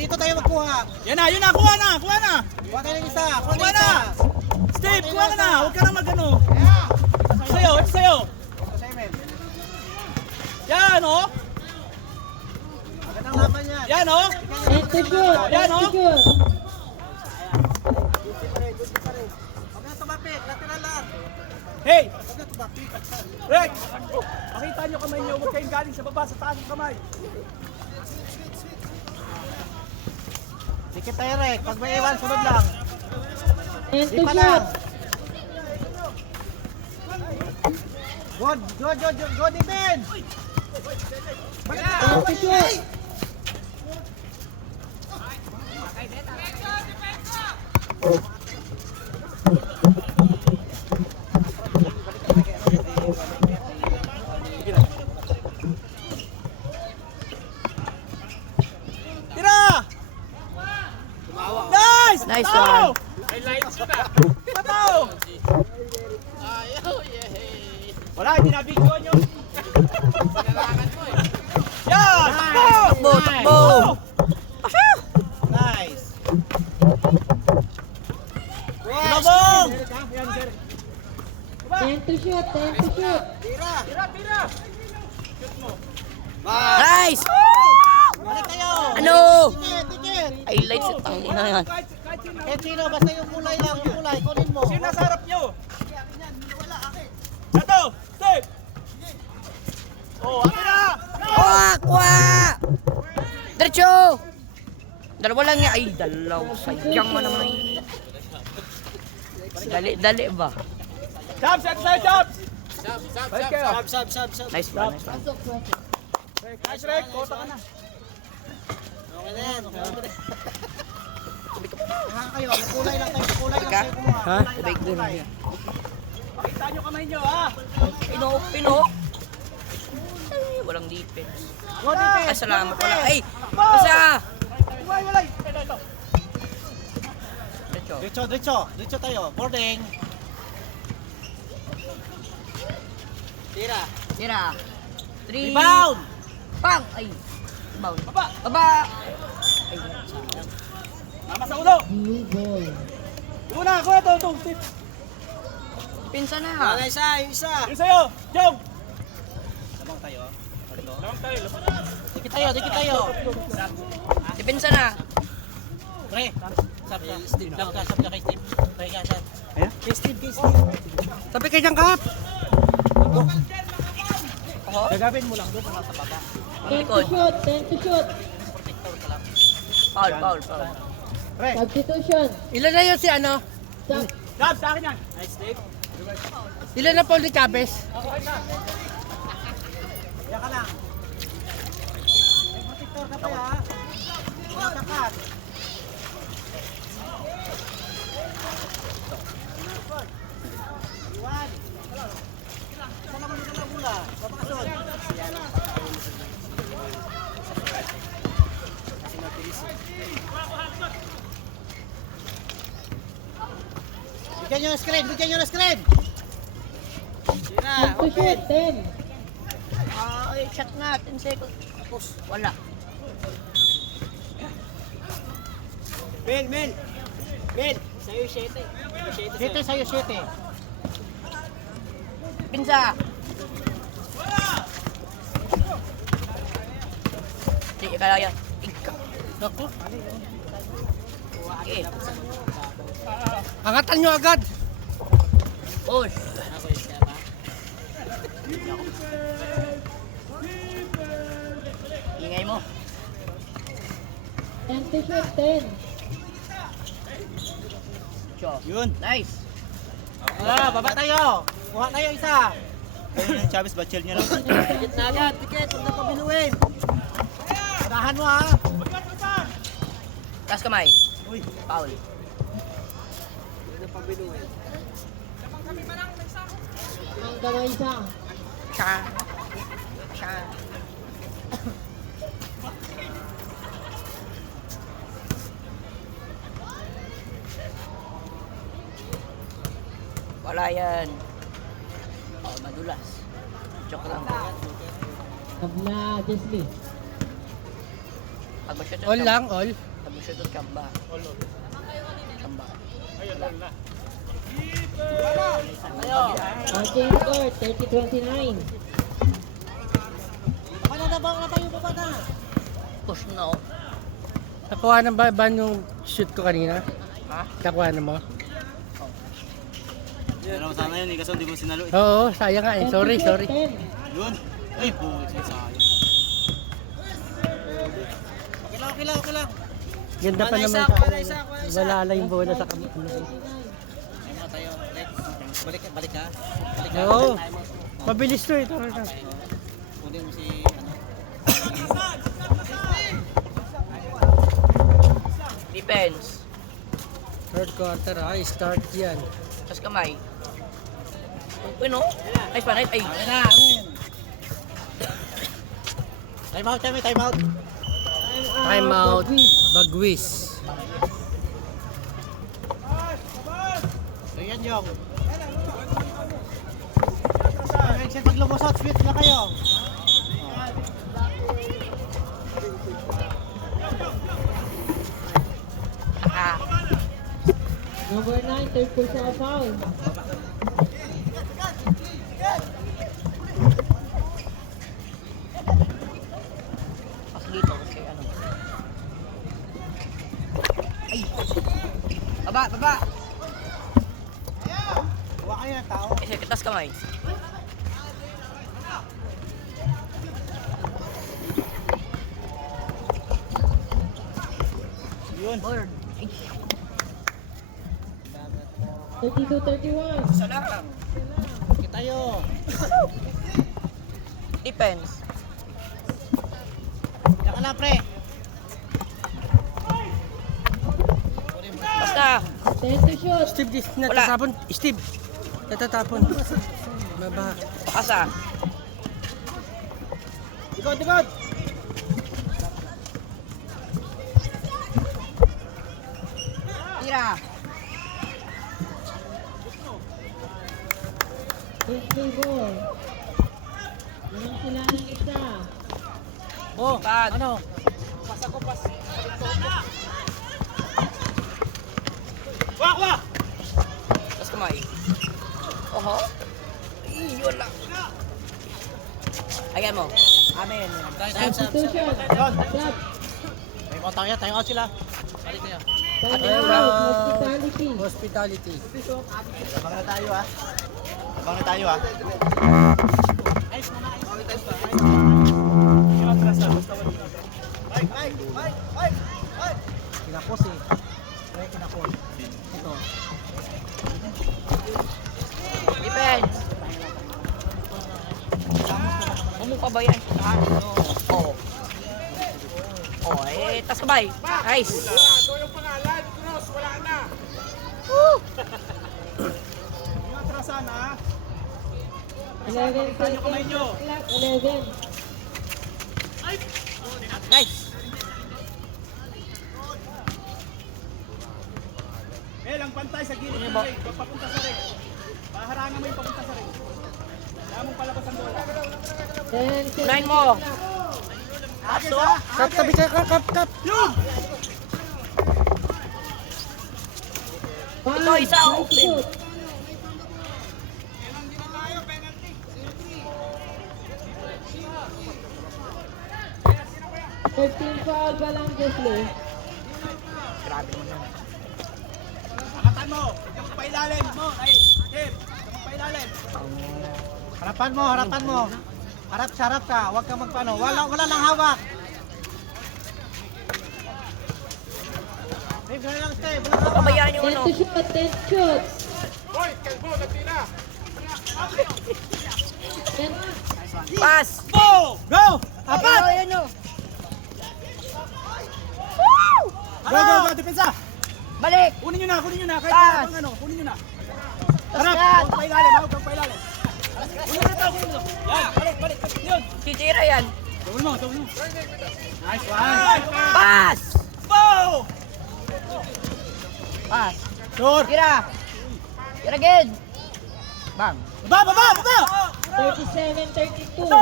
Dito tayo magkuha. Yan na, yun na, kuha na, kuha na. Kuha tayo ng isa, Kuha na. Steve, kuha ka na, huwag ka na magano. Sa'yo, ito sa'yo. Yan o. Magandang laban yan. Yan o. Yan o. Huwag na tumapit, lateral lang. Hey, Huwag na tumapit. Rex. Pakita nyo kamay nyo, huwag kayong galing sa baba, sa taas ng kamay. Dikit tayo, Rek. Pag may iwan, sunod lang. And Di to pa lang. shoot. Good defense. And to shoot. Tira! Nice! Nice one. Pataw! Wala, hindi na-video nyo. Yan! Takbo, takbo. Nice. Labong! And to shoot. And to shoot. Tira. Nice! Balik tayo. Ano? Dikit. Highlights sa tangina yan. Kahit sino, basta yung kulay lang, yung kulay. Kunin mo. Sino nasa harap nyo? Ito! Steve! Oh, akin na! Kuha! Kuha! Diretso! Dalawa lang niya. Ay, dalaw. Sayang mo naman. Dali ba? Chops! Ito sa'yo, Chops! Balik kayo. Sab. Nice one, nice one. Nice, Rick. Kota ka na. Okay na yan. Kayo, kulay lang tayo. Kulay lang tayo kumuha. Ha? Sabay ko na. Pakita nyo kamay nyo, ha? Pino. Ay, walang defense. Good Ah, defense. salamat. Wala. Ay, basta. Walay! Ito. Diretso. Diretso tayo. Boarding. Tira. Tira. 3. Rebound. Bang! Ay. Rebound. Baba! Baba! Ay, Tama sa ulo! Blue ball. Una, kuha ito. Steve. pinsa na. Wala isa. Yung sa'yo, Jong! Labang tayo. Lamang tayo. Dikit tayo. Pinsa na. Pre. Sab ka. Steve. Sab ka kay Steve. Pre ka siya. Ayan? Kay Steve. Tabi kay Jang Kap! Ako? Gagawin mo lang doon sa baba. And to shoot. And to shoot. Foul. Pre. Substitution. Ilan na yun si ano? Stop. Jab, sa akin yan! Nice, Steve. Ilan na Paul de Chavez? Yan ka lang. May protector ka pa ha. Matakas. Iwan. Isa naman ito lang mula. Papakasod. Kasi matilis. Bigyan nyo ng screen. Sira. And to shoot. 10. Ay, shot na. 10 seconds. Tapos, wala. Mel. Sa'yo 7. 7 sa'yo 7. Pinsa. Hindi, kaya. Ika. Naku. Okay. Angatan nyo agad. Push. Ingay mo. And to shoot. 10. Shot. Yun. Nice. Baba tayo. Kuha tayo isa. Ayun yung Chavez, chill nyo lang. Tikit na agad, tikit. Huwag na pabinuin. Padahan mo ha. Taas kamay. Uy. Foul. Huwag na pabinuin. Ang kamay isa. Siya. Wala yan. Oh, madulas. Joke lang. Tabla, Jesly. Pag ma-shoot All lang, all. Pag ma-shoot ang chamba. Chamba. Change score, 30-29. Mananabang na tayo, baba na. Push na oh. Nakuha na ba yung shoot ko kanina? Ha? Nakuha na mo? Ano sana yun, kasi hindi mo sinalo eh. Oo, sayang nga eh. 10 to Sorry, shoot, sorry. 10. Yun. Ay, buwis na sayang. Okay lang. Ganda pa naman sa wala lang yung bola sa kamay. Ano tayo, Lex? Balik ka? Oo. Mabilis to eh. Tara na. Kunin mo si, ano? Defense. Third quarter, ay start yan. Tapos kamay. Bueno. Nice pa, nice. Ay. Ayan na, amin. Time out, time out. Time out. Bagwis. So yan yung. Vincent, pag lumusot, sweet na kayo. Ah. Number 9, third personal foul. Pas dito kasi ano. Ay. Baba. Huwag kayo ng tao. Kasi kitas kamay. Yun. Bird. Ay. 32-31. Isa lang. Kita tayo. Defense. Diyan ka lang, pre. Basta. 10 to shoot. Steve, natatapon. Steve, natatapon. Baba. Pakasa. Digod. Tira. 8 ball. Walang sila ng isa. Oh, Pad. ano? Tapos kamay. Oho. Ay, wala. Ayan mo. Amen. Tayo, 32 shot. Yun. Shot. Time out sila. Balik kayo. Time out. Hospitality. Hospitality. Abang na tayo, ha. Kinakos eh. Kinakos. Ito. Defense. Umukha ba yan? Oo. Oh, eh, tas kamay. Nice. Woo! 11 seconds. 11. Nice. Lang pantay sa gilid Ano ng ba? ring, papunta sa ring. Paharangan mo yung papunta sa ring. Kaya mong palabas ang bola. 10 seconds. Unahin mo. Aso. Kap, tabi ka, kap. Yun! Ito, isa, open. 13 foul pa lang, Jesly. Grabe mo yan. Angatan mo! Huwag kang pailalim mo! Ay, Kim! Huwag kang pailalim! Harapan mo. Harap ka. Huwag kang magpano. Wala nang hawak. Steve, gano'n lang, Steve. Walang hawak. Pabayaan yung 10 ano. to shoot. 10 shoot. Hoy! Kalbo! Nagtira! 10. Pass. Go! Apat! Ayan o. Go! Depensa! Balik. Kunin nyo na! Kahit Pass. wala pang ano, kunin nyo na! Harap. Huwag kang pailalim! Huwag kang pailalim! Kunin mo! Yan! Balik! Yun! Titira yan. Tawin mo! Nice one! Pass. Go! Pass. Sure. Tira. Tira again. Bang. Baba! 37-32. Ito!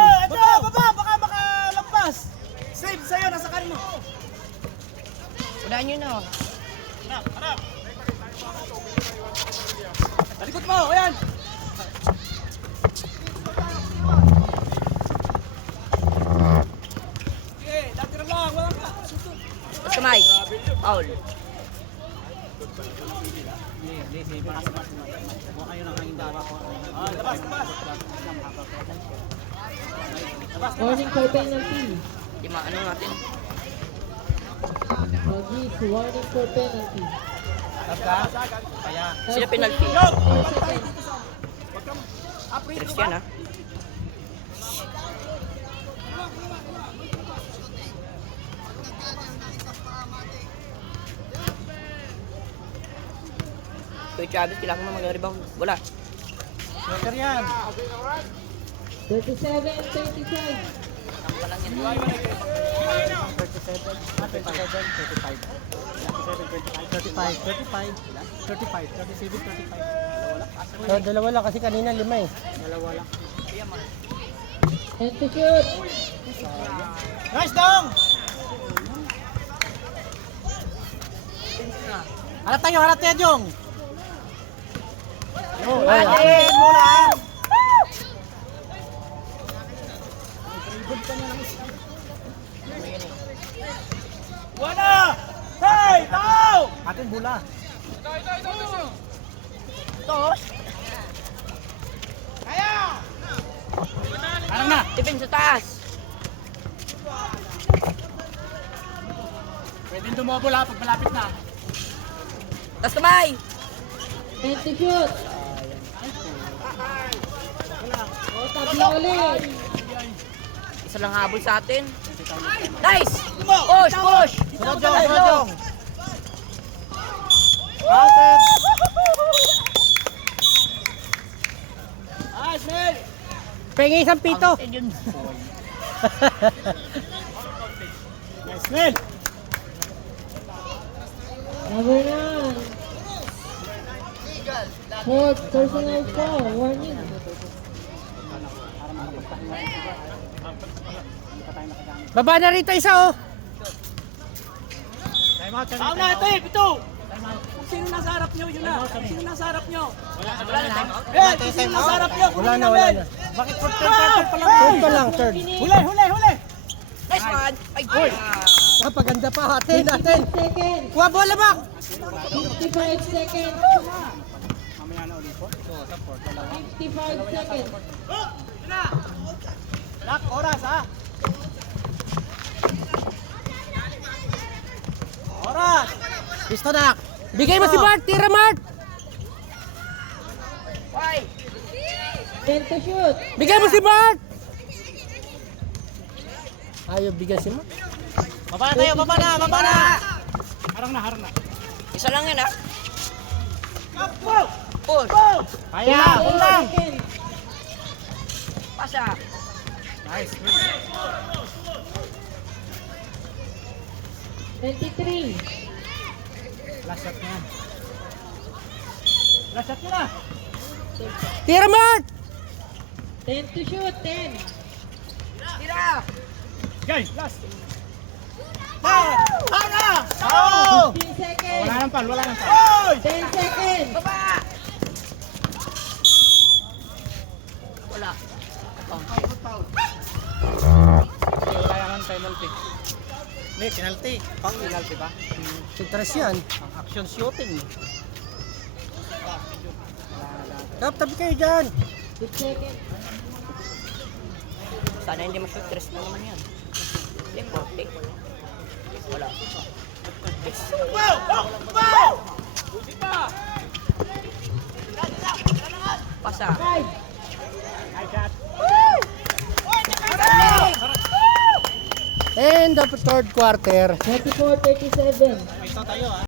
Baba! Baka makalampas! Save sa'yo, nasa kanin mo. Unahan nyo na. Talikot mo, ayan! Okay, lateral lang, walang ka. Tapos kamay. Foul. Huwag kayo nang hangin dapat. Labas! Warning for penalty. Di maano natin. Magis, warning for penalty. Tapos ka? Kaya. Sila penalty. 10 seconds. Christian ha. Kuya Chavez, kailangan mo mag-rebound. Wala. Shooter yan. 37-35. Ang palang yan. So, dalawa lang kasi kanina 5 eh. And to shoot. Nice dong! Harap tayo, Jong! Ate! Muna! Wala! Hey! Tao! Atin bula. Tos! Parang na! Tipin sa taas! Pwedeng dumobol ha pag malapit na. Tapos kamay! And to shoot. O, tabla ulit. Isa lang habol sa atin. Nice! Push! Push! Sunod Jong! Outed! Nice, Mel! Pengi isang pito. Ang yun. Nice, Mel! Number 9. Fourth personal foul. Warning. Baba na rito isa oh. Time out, Tao na ito eh! Ito! Kung sino nasa harap nyo, yun na! Sino nasa harap nyo? Wala na time out. Eh! Kung sino nasa harap nyo, Wala kunin na, na, wala Mel! na. Bakit for third quarter pa lang? Third pa lang, third. Huli! Nice one! Ay! Ay! Ah, paganda pa. Atin. 55 seconds. Kuha bola bak. 55 seconds. Mamaya na ulit po. Ito, support. 55 seconds. Lock, oras ha! Oras! Pisto na. Bigay mo si Bart. Tira Mart. Why? 10 to shoot. Bigay mo si Bart. Ayaw bigay si Mart. Baba na tayo, baba na! Harang na! Isa lang yan ha. Go! Push! Kaya! 10 seconds. Pasa! Nice. 23. Last shot na yan. Last shot nyo na! Tira Mart. 10 to shoot. 10. Tira! Guys, last! Tao na! 15 seconds. Wala nang pal. 10 seconds. Baba! Wala. Wala yan penalty. May penalty. Pang penalty ba? Sitras yan. Ang action shooting. Tabi kayo dyan. 6 seconds. Sana hindi ma-shoot. Tres na naman yan. Hindi, 40. Wala. Pasa. 5. And the third quarter. 24-37. Ito tayo ha.